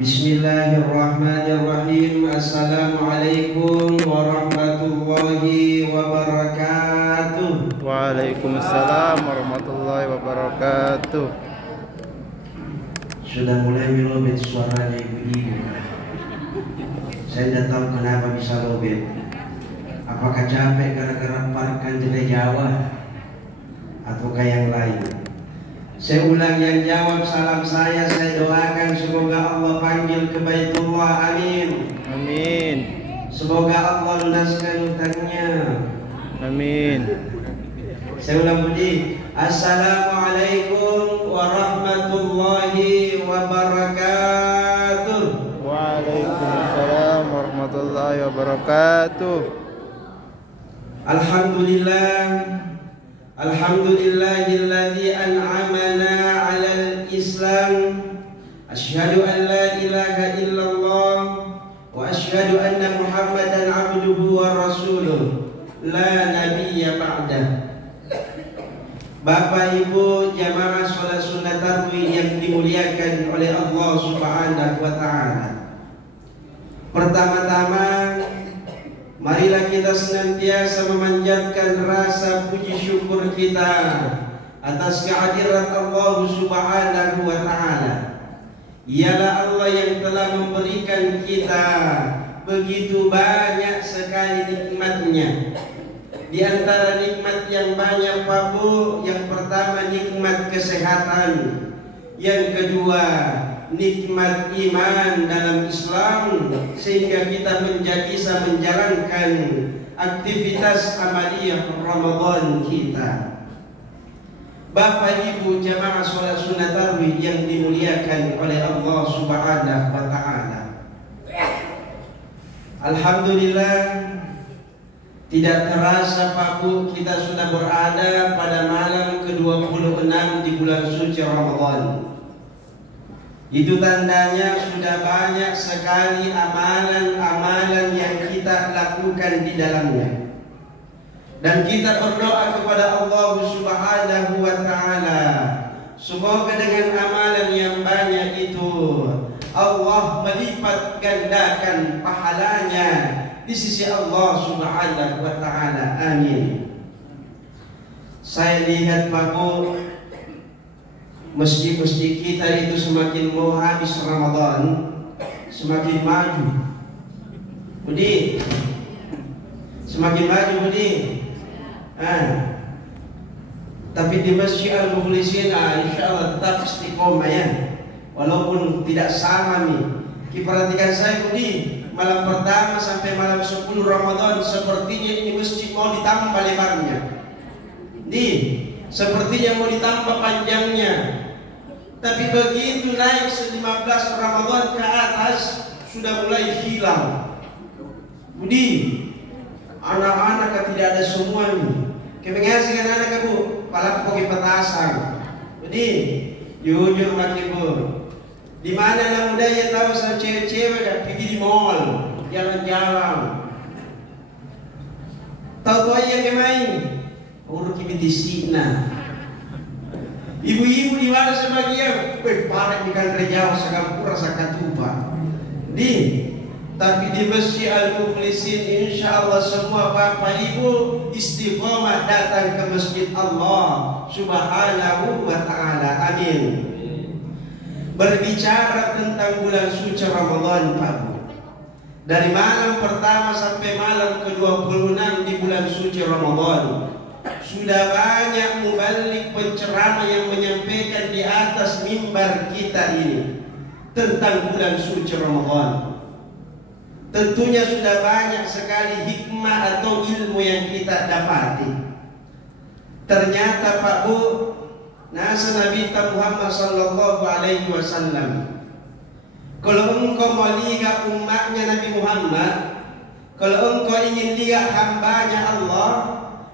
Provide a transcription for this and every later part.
Bismillahirrahmanirrahim. Assalamualaikum warahmatullahi wabarakatuh. Waalaikumsalam warahmatullahi wabarakatuh. Sudah mulai melobet suaranya ibu-ibu. Saya tidak tahu kenapa bisa lobet. Apakah capek gara-gara parkan jelek Jawa ataukah yang lain? Saya ulang yang jawab salam saya doakan semoga Allah panggil ke Baitullah, amin. Amin. Semoga Allah lunaskan hutangnya, amin. Saya ulang budi. Assalamualaikum warahmatullahi wabarakatuh. Waalaikumsalam warahmatullahi wabarakatuh. Alhamdulillahilladzi an'amana 'alal Islam. Asyhadu an la ilaha illallah wa asyhadu anna Muhammadan 'abduhu wa rasuluh. La nabiyya ba'dah. Bapak Ibu jamaah salat sunat tarawih yang dimuliakan oleh Allah Subhanahu wa taala. Pertama-tama marilah kita senantiasa memanjatkan rasa puji syukur kita atas kehadirat Allah Subhanahu wa taala. Ialah Allah yang telah memberikan kita begitu banyak sekali nikmatnya. Di antara nikmat yang banyak Pak Bu, yang pertama nikmat kesehatan, yang kedua nikmat iman dalam Islam sehingga kita bisa menjalankan aktivitas amaliyah Ramadan kita. Bapak Ibu jamaah salat sunat tarawih yang dimuliakan oleh Allah Subhanahu wa taala. Alhamdulillah, tidak terasa Pak Bu, kita sudah berada pada malam ke-26 di bulan suci Ramadan. Itu tandanya sudah banyak sekali amalan-amalan yang kita lakukan di dalamnya. Dan kita berdoa kepada Allah Subhanahu wa taala, semoga dengan amalan yang banyak itu Allah melipat gandakan pahalanya di sisi Allah Subhanahu wa taala. Amin. Saya lihat Pak Bu, masjid-masjid kita itu semakin mau habis Ramadan, semakin maju. Budi, semakin maju Budi. Tapi di Masjid Al-Mukhlisin insya Allah tetap istiqomah ya. Walaupun tidak sama nih. Perhatikan saya Budi, malam pertama sampai malam 10 Ramadan sepertinya ini masjid mau ditambah lebarnya. Sepertinya mau ditambah panjangnya. Tapi begitu naik 15 Ramadan ke atas sudah mulai hilang. Budi, anak-anak tidak ada semua nih. Kepengasih kan anak kamu, pala pakai petasan. Budi, jujur mak ibu. Di mana anak mudanya tahu sama cewek-cewek dan pergi di mall, jalan-jalan. Tahu-tahu aja kemain. Urut kita di sini. Ibu-ibu di mana sebagian? Parah ikan rejau sakampura sakatupa. Tapi di Masjid Al-Mukhlisin insya Allah semua bapak ibu istiqomah datang ke masjid Allah Subhanahu wa taala. Amin. Berbicara tentang bulan suci Ramadan Pak Bu, dari malam pertama sampai malam ke-26 di bulan suci Ramadan, sudah banyak mubalik penceramah yang menyampaikan di atas mimbar kita ini tentang bulan suci Ramadan. Tentunya sudah banyak sekali hikmah atau ilmu yang kita dapati. Ternyata Pak Bu, nasa Nabi Muhammad sallallahu alaihi wasallam, kalau engkau mau lihat umatnya Nabi Muhammad, kalau engkau ingin lihat hambanya Allah,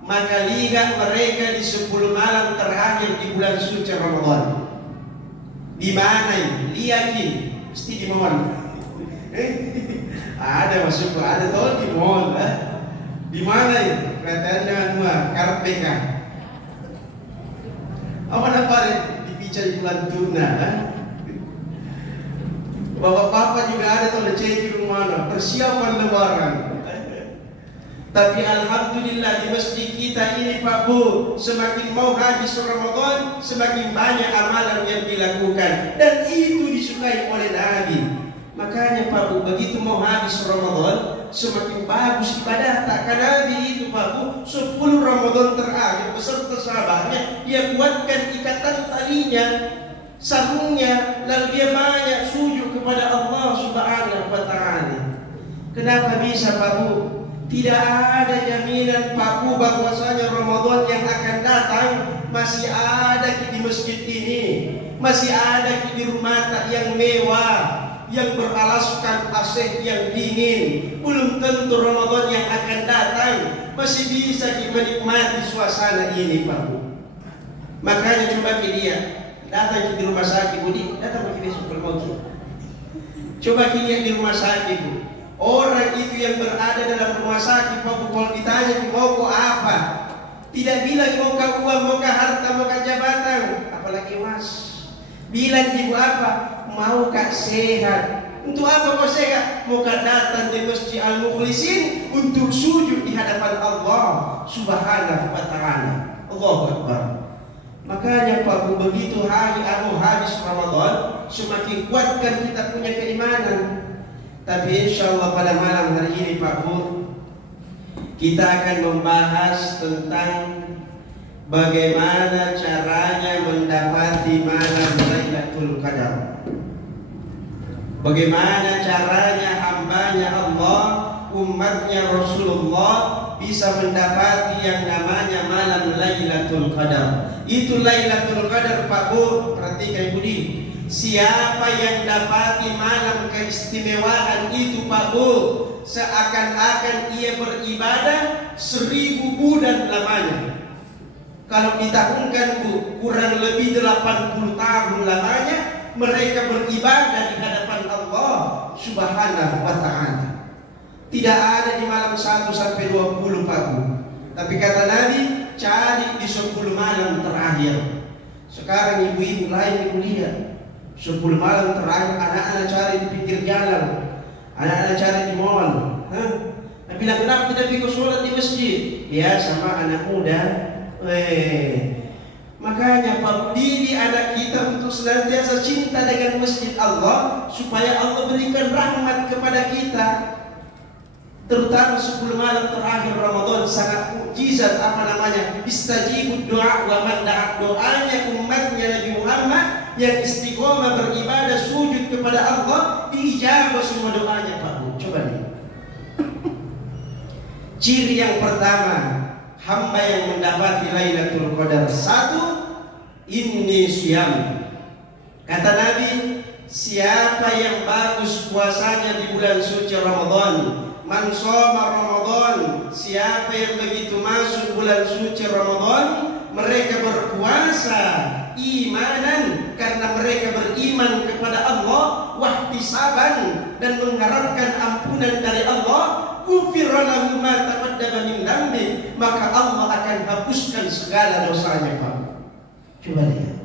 maka lihat mereka di 10 malam terakhir di bulan suci Ramadan. Di mana ini? Lihatin, mesti di mall. Ada masuk, ada tol di mall. Di mana ini? Katanya Karpeka. Apa nampak di bicara bulan tuna? Bapak-bapak juga ada tuh cek di rumah, persiapan lebaran. Tapi alhamdulillah di masjid kita ini Pak Bu, semakin mau habis Ramadan, semakin banyak amalan yang dilakukan, dan itu disukai oleh Nabi. Makanya Pak Bu, begitu mau habis Ramadan, semakin bagus ibadah. Takkan Nabi itu Pak Bu, 10 Ramadan terakhir beserta sahabatnya, dia kuatkan ikatan talinya, sarungnya, lalu dia banyak sujud kepada Allah Subhanahu wa Ta'ala. Kenapa bisa Pak Bu? Tidak ada jaminan Pak Bu bahwasanya Ramadan yang akan datang masih ada di masjid ini, masih ada di rumah yang mewah, yang beralaskan AC yang dingin. Belum tentu Ramadan yang akan datang masih bisa menikmati suasana ini Pak Bu. Makanya coba dia datang di rumah sakit Budi, datang ke besok bermoji. Coba lihat di rumah sakit Bu. Orang itu yang berada dalam rumah sakit Pak Bu, kalau ditanya mau kok apa, tidak bilang mau kau uang, mau kau harta, mau kau jabatan, apalagi mas. Bilang ibu apa? Mau kau sehat. Untuk apa kau sehat? Mau kau datang di Masjid Al-Mukhlisin untuk sujud di hadapan Allah Subhanahu wa Ta'ala. Allahu Akbar. Makanya Pak Bu, begitu hari habis Ramadan, semakin kuatkan kita punya keimanan. Tapi insya Allah pada malam hari ini Pak Bu, kita akan membahas tentang bagaimana caranya mendapati malam Lailatul Qadar. Bagaimana caranya hambanya Allah, umatnya Rasulullah bisa mendapati yang namanya malam Lailatul Qadar. Itu Lailatul Qadar Pak Bu, perhatikan Budi. Siapa yang dapati malam keistimewaan itu Pak Bu, seakan-akan ia beribadah 1000 bulan lamanya. Kalau ditahunkan Bu, kurang lebih 80 tahun lamanya mereka beribadah di hadapan Allah Subhanahu wa Ta'ala. Tidak ada di malam 1 sampai 20 Pak Bu. Tapi kata Nabi, cari di 10 malam terakhir. Sekarang ibu-ibu lain ibu lihat, 10 malam terakhir anak-anak cari di pinggir jalan, anak-anak cari di mall. Nabi bilang, kenapa tidak ikut sholat di masjid? Ya sama anak muda. Makanya Pak, didik anak kita untuk senantiasa cinta dengan masjid Allah, supaya Allah berikan rahmat kepada kita. Terutama 10 malam terakhir Ramadan sangat mukjizat, istajibud doa wa man da'a. Doanya umatnya Nabi Muhammad yang istiqomah beribadah sujud kepada Allah, diijabah semua doanya Pak Bu. Coba nih. Ciri yang pertama, hamba yang mendapati Lailatul Qadar. 1, inni syam. Kata Nabi, siapa yang bagus puasanya di bulan suci Ramadan, man shoma Ramadan, siapa yang begitu masuk bulan suci Ramadan, mereka berpuasa imanan karena mereka beriman kepada Allah, wahtisaban dan mengharapkan ampunan dari Allah, ghufira lahu ma taqaddama min dhanbi, maka Allah akan hapuskan segala dosanya Pak. Coba lihat.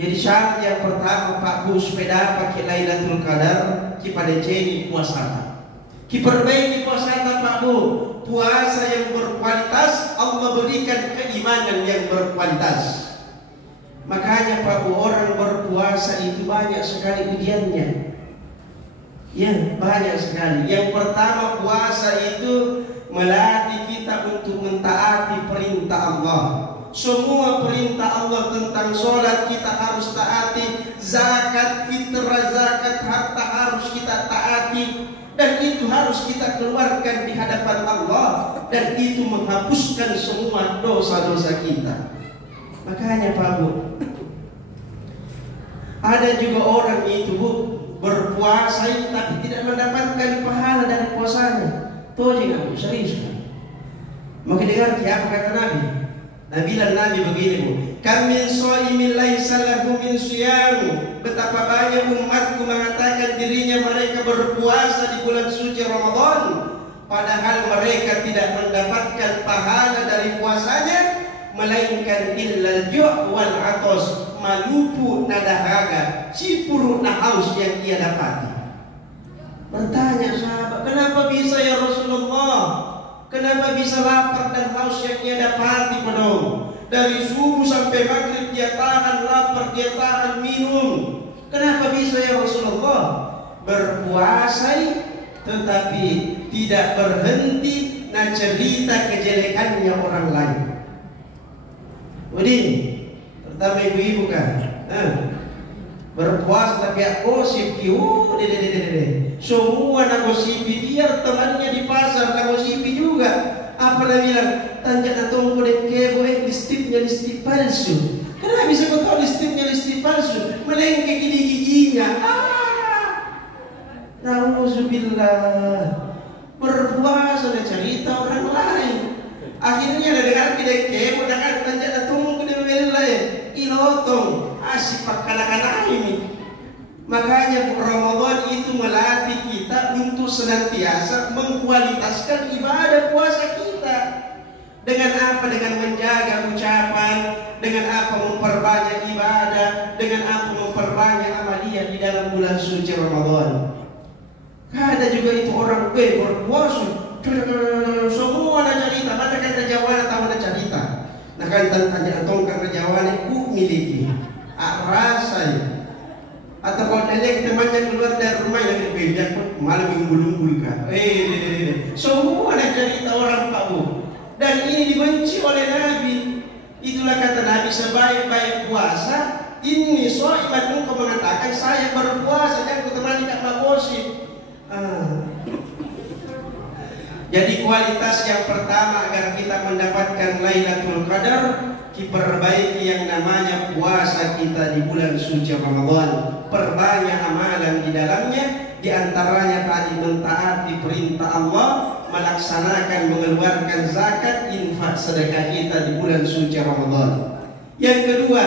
Jadi syarat yang pertama Pak Bu, supaya dapat Lailatul Qadar, kita ceni puasa. Diperbaiki puasa Pak Bu. Puasa yang berkualitas, Allah berikan keimanan yang berkualitas. Makanya Pak Bu, orang berpuasa itu banyak sekali ujiannya. Ya, banyak sekali. Yang pertama, puasa itu melatih kita untuk mentaati perintah Allah. Semua perintah Allah tentang sholat kita harus taati, zakat, fitrah, zakat, harta harus kita taati. Dan itu harus kita keluarkan di hadapan Allah, dan itu menghapuskan semua dosa-dosa kita. Makanya Pak Bu, ada juga orang itu Bu, berpuasa tapi tidak mendapatkan pahala dari puasanya. Tuh jangan serius kan? Maka dengar apa kata Nabi? Nabi begini Bu, kam min shaimin laisa lahu min siyam. Betapa banyak umatku mengatakan dirinya mereka berpuasa di bulan suci Ramadan, padahal mereka tidak mendapatkan pahala dari puasanya. melainkan illal ju' wal atos, malupu na dahaga, sipuru na haus yang ia dapati. Bertanya sahabat, kenapa bisa ya Rasulullah? Kenapa bisa lapar dan haus yang ia dapati padahal? Dari subuh sampai maghrib dia tahan lapar, dia tahan minum. Kenapa bisa ya Rasulullah? Berpuasa tetapi tidak berhenti na cerita kejelekannya orang lain. Udin, pertama ibu-ibu kan, berpuasa tapi gosip, semua nagosipi, biar temannya di pasar nagosipi juga. Apa dia bilang? Tanya datang kode kebo listipnya listip palsu. Kenapa bisa kau tahu listipnya listip palsu? Melengkek gigi-giginya. Nauzubillah. Berpuasa dan cerita orang lain. Akhirnya ada dengar kode kebo, dengar tanya datang kode belai. Ilotong asik pakana-kana ini. Makanya Ramadan itu melatih kita untuk senantiasa mengkualitaskan ibadah puasa kita. Dengan apa? Dengan menjaga ucapan, dengan apa memperbanyak ibadah, dengan apa memperbanyak amaliyah di dalam bulan suci Ramadan. Ada juga itu orang berpuasa, semua ada cerita, mana kan rajawan atau ada cerita. Nah kan tanya tongkang rajawan ku miliki, rasanya. Atau kalau nanya temannya keluar dari rumah yang berbeda, malah mengumpul-umpul kan. Semua ada cerita orang kamu. Dan ini dibenci oleh Nabi. Itulah kata Nabi, sebaik-baik puasa, ini so'iman engkau mengatakan saya berpuasa, kan ku temani kat magosip. Jadi kualitas yang pertama agar kita mendapatkan Lailatul Qadar, diperbaiki yang namanya puasa kita di bulan suci Ramadan. Perbanyak amalan di dalamnya, di antaranya tadi mentaati perintah Allah, melaksanakan mengeluarkan zakat, infak, sedekah kita di bulan suci Ramadan. Yang kedua,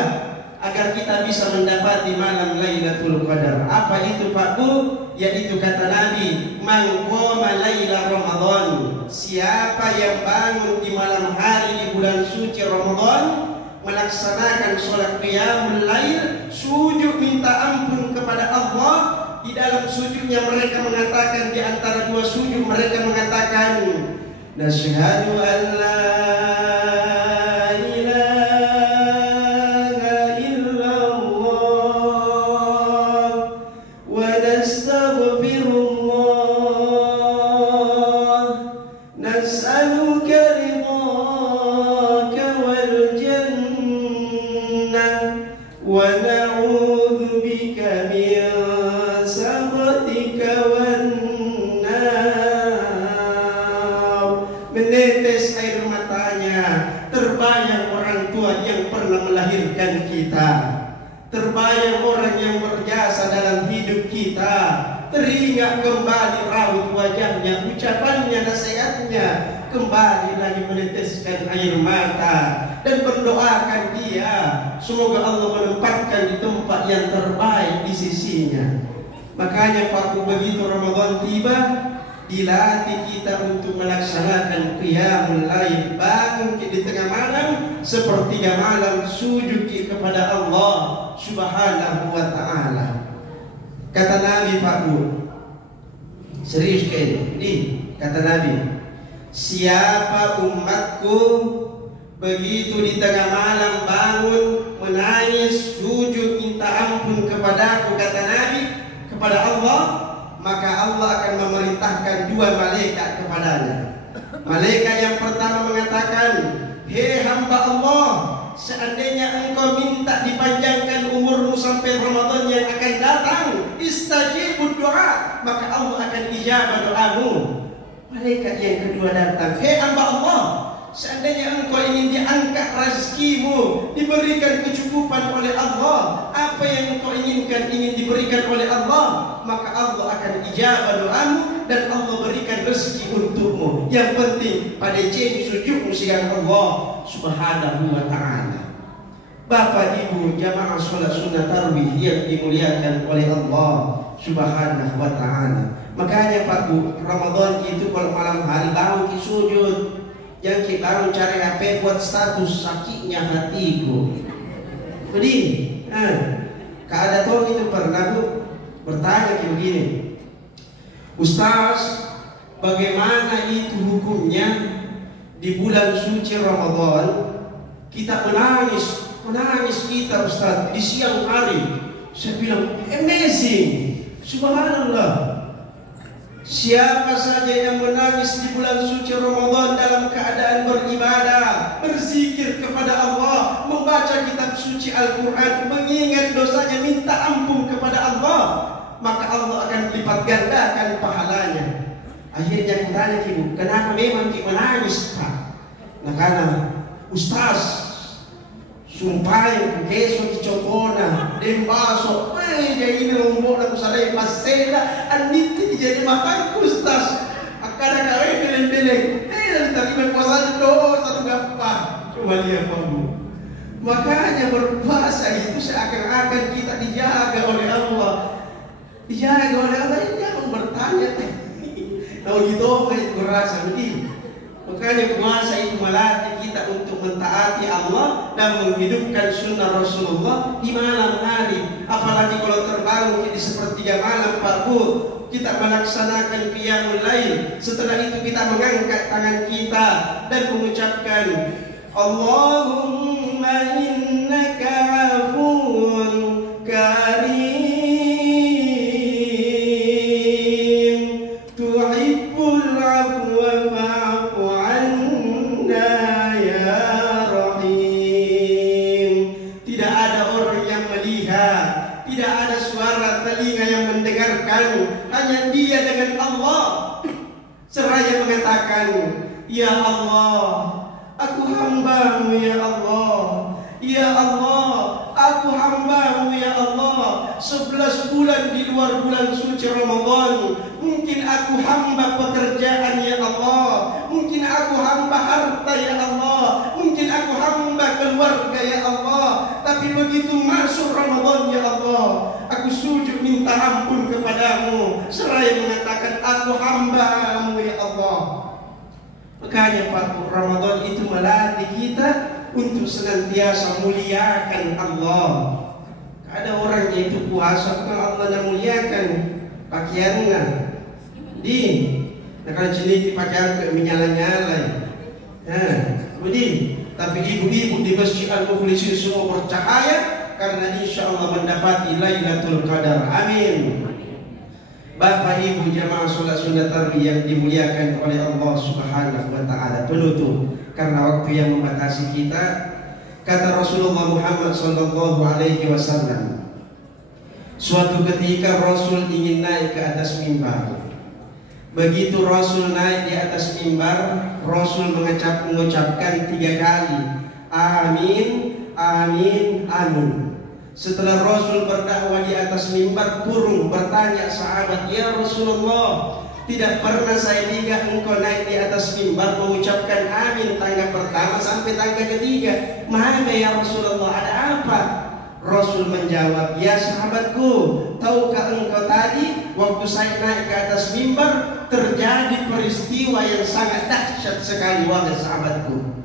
agar kita bisa mendapati malam Lailatul Qadar. Apa itu Pak Bu? Yaitu kata Nabi, man qama laila Ramadan, siapa yang bangun di malam hari di bulan suci Ramadan, melaksanakan sholat qiyamul lail, sujud minta ampun kepada Allah. Di dalam sujudnya mereka mengatakan, di antara dua sujud mereka mengatakan, nasyhadu an la ilaha illallah wa nastaghfirullah nas'aluka ridhaka wal jannah wa na'udzu bika min sakhatika wan nar. Menetes air matanya, terbayang orang tua yang pernah melahirkan kita, terbayang orang yang berjasa dalam hidup kita, teringat kembali raut wajahnya, ucapannya, nasihatnya, kembali lagi meneteskan air mata dan berdoakan dia semoga Allah menempatkan di tempat yang terbaik di sisinya. Makanya waktu begitu Ramadan tiba, dilatih kita untuk melaksanakan qiyamul lail, bangun di tengah malam, sepertiga malam sujud kepada Allah Subhanahu wa ta'ala. Kata Nabi Pak Bu, serius ini kata Nabi, siapa umatku begitu di tengah malam bangun menangis sujud minta ampun kepadaku, kata Nabi, kepada Allah, maka Allah akan memerintahkan dua malaikat kepadanya. Malaikat yang pertama mengatakan, hei hamba Allah, seandainya engkau minta dipanjangkan umurmu sampai Ramadan yang akan datang, istajibud doa, maka Allah akan ijabah doamu. Malaikat yang kedua datang, hei hamba Allah, seandainya engkau ingin diangkat rezekimu, diberikan kecukupan oleh Allah, apa yang engkau inginkan ingin diberikan oleh Allah, maka Allah akan ijabah doamu dan Allah berikan rezeki untukmu. Yang penting pada jadi sujudmu siang Allah Subhanahu wa ta'ala. Bapak Ibu jamaah sholat sunnah tarawih yang dimuliakan oleh Allah Subhanahu wa ta'ala. Makanya Pak Bu, Ramadan itu kalau malam hari bangun sujud, yang kita baru cari HP buat status sakitnya hatiku. Jadi, keadaan tuh itu pernah bertanya kayak begini, Ustaz, bagaimana itu hukumnya di bulan suci Ramadan kita menangis kita Ustaz di siang hari? Saya bilang amazing, subhanallah. Siapa saja yang menangis di bulan suci Ramadan dalam keadaan beribadah, berzikir kepada Allah, membaca kitab suci Al-Quran, mengingat dosanya, minta ampun kepada Allah, maka Allah akan lipat gandakan pahalanya. Akhirnya aku tanya ibu, kenapa memang kita menangis Pak? Nah karena Ustaz sumpah besok dicocona dan masuk dia ini lombok dan usaha pasela aniti jadi makan Ustaz akan ada beleng-beleng dan terima puasa doa satu apa cuma dia kamu. Makanya berpuasa itu seakan-akan kita dijaga oleh Allah, jangan bertanya kalau gitu kayak berasa begini. Makanya puasa itu melatih kita untuk mentaati Allah dan menghidupkan sunnah Rasulullah di malam hari. Apalagi kalau terbangun di sepertiga malam Pak Bu, kita melaksanakan qiyamul lail. Setelah itu kita mengangkat tangan kita dan mengucapkan Allahumma innaka afuwun karim tuhibbul afwa fa'fu anna ya rahim. Tidak ada orang yang melihat, tidak ada suara telinga yang mendengarkan, hanya Dia dengan Allah. Seraya mengatakan, Ya Allah, aku hamba-Mu ya Allah. Ya Allah, aku hamba-Mu ya Allah. 11 bulan di luar bulan suci Ramadan. Mungkin aku hamba pekerjaan ya Allah. Mungkin aku hamba harta ya Allah. Mungkin aku hamba keluarga ya Allah. Tapi begitu masuk Ramadan ya Allah, aku sujud minta ampun kepadamu. Seraya mengatakan aku hamba-Mu ya Allah. Makanya Pak, Ramadan itu melatih kita untuk senantiasa muliakan Allah. Ada orang yang itu puasa kalau Allah dah muliakan pakaiannya. Nah kalau jenis pakaian ke menyala-nyala. Tapi ibu-ibu di Masjid Al-Mukhlisin semua bercahaya karena insya Allah mendapati Lailatul Qadar. Amin. Bapak Ibu jamaah sholat sunat tarawih yang dimuliakan oleh Allah Subhanahu wa taala. Penutup karena waktu yang membatasi kita, kata Rasulullah Muhammad sallallahu alaihi wasallam, suatu ketika Rasul ingin naik ke atas mimbar. Begitu Rasul naik di atas mimbar, Rasul mengucapkan 3 kali, amin, amin, amin. Setelah Rasul berdakwah di atas mimbar, turun bertanya sahabat, ya Rasulullah, tidak pernah saya lihat engkau naik di atas mimbar mengucapkan amin tangga pertama sampai tangga ketiga. Mana ya Rasulullah, ada apa? Rasul menjawab, ya sahabatku, tahukah engkau tadi waktu saya naik ke atas mimbar terjadi peristiwa yang sangat dahsyat sekali, wahai sahabatku.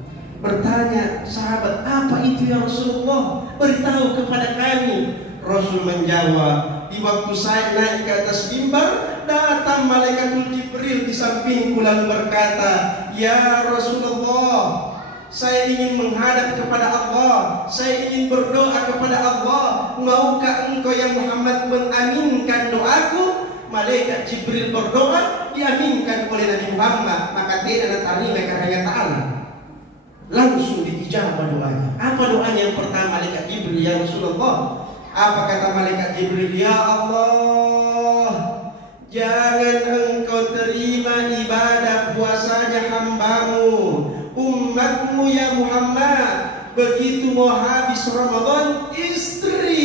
Bertanya sahabat, apa itu ya Rasulullah? Beritahu kepada kami. Rasul menjawab, di waktu saya naik ke atas mimbar, datang malaikat Jibril di sampingku lalu berkata, ya Rasulullah, saya ingin menghadap kepada Allah, saya ingin berdoa kepada Allah. Maukah engkau ya Muhammad mengaminkan doaku? Malaikat Jibril berdoa, diaminkan oleh Nabi Muhammad, maka tidak terima karya Ta'ala. Langsung diijabah doanya. Apa doanya yang pertama malaikat Jibril, ya Rasulullah? Apa kata malaikat Jibril? Ya Allah, jangan engkau terima ibadah puasanya hambamu, umatmu ya Muhammad. Begitu mau habis Ramadan, istri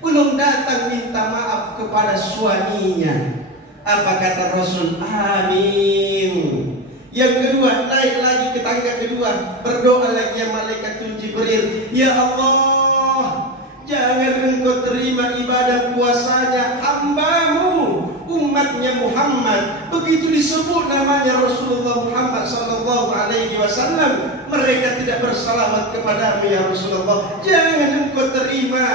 belum datang minta maaf kepada suaminya. Apa kata Rasul? Amin. Yang kedua, naik lagi ke tangga kedua, berdoa lagi ya malaikat Jibril, ya Allah, jangan engkau terima ibadah puasanya hambamu, umatnya Muhammad. Begitu disebut namanya Rasulullah Muhammad sallallahu alaihi wasallam, mereka tidak bersalawat kepadamu ya Rasulullah, jangan engkau terima.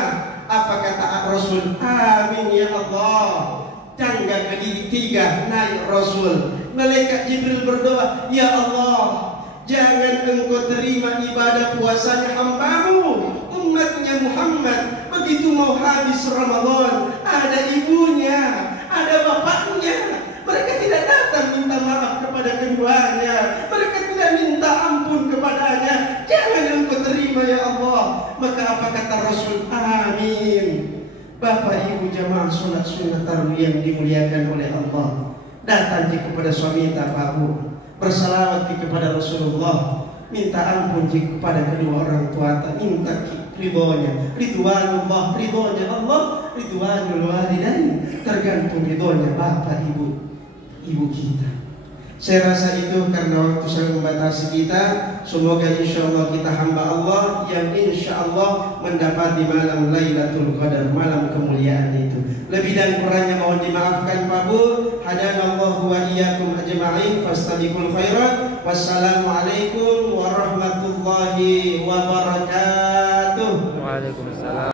Apa kata Rasul? Amin ya Allah. Tangga ketiga naik Rasul. Malaikat Jibril berdoa, ya Allah, jangan engkau terima ibadah puasanya hambamu, umatnya Muhammad. Begitu mau habis Ramadan, ada ibunya, ada bapaknya, mereka tidak datang minta maaf kepada keduanya, mereka tidak minta ampun kepadanya. Jangan engkau terima ya Allah. Maka apa kata Rasul? Amin. Bapak ibu jamaah sholat sunnah tarawih yang dimuliakan oleh Allah, datang kepada suami tafahu, bersalawat kepada Rasulullah, minta ampun kepada kedua orang tua, minta ridhonya, ridwanullah, ridhonya Allah, ridwanul walidain, tergantung ridhonya bapak ibu kita. Saya rasa itu karena waktu sangat membatasi kita. Semoga insya Allah kita hamba Allah yang insya Allah mendapati malam Lailatul Qadar, malam kemuliaan itu. Lebih dan kurangnya mohon dimaafkan Pak Bu. Hadanallahu wa iyyakum ajma'in fastabiqul khairat. Wassalamualaikum warahmatullahi wabarakatuh.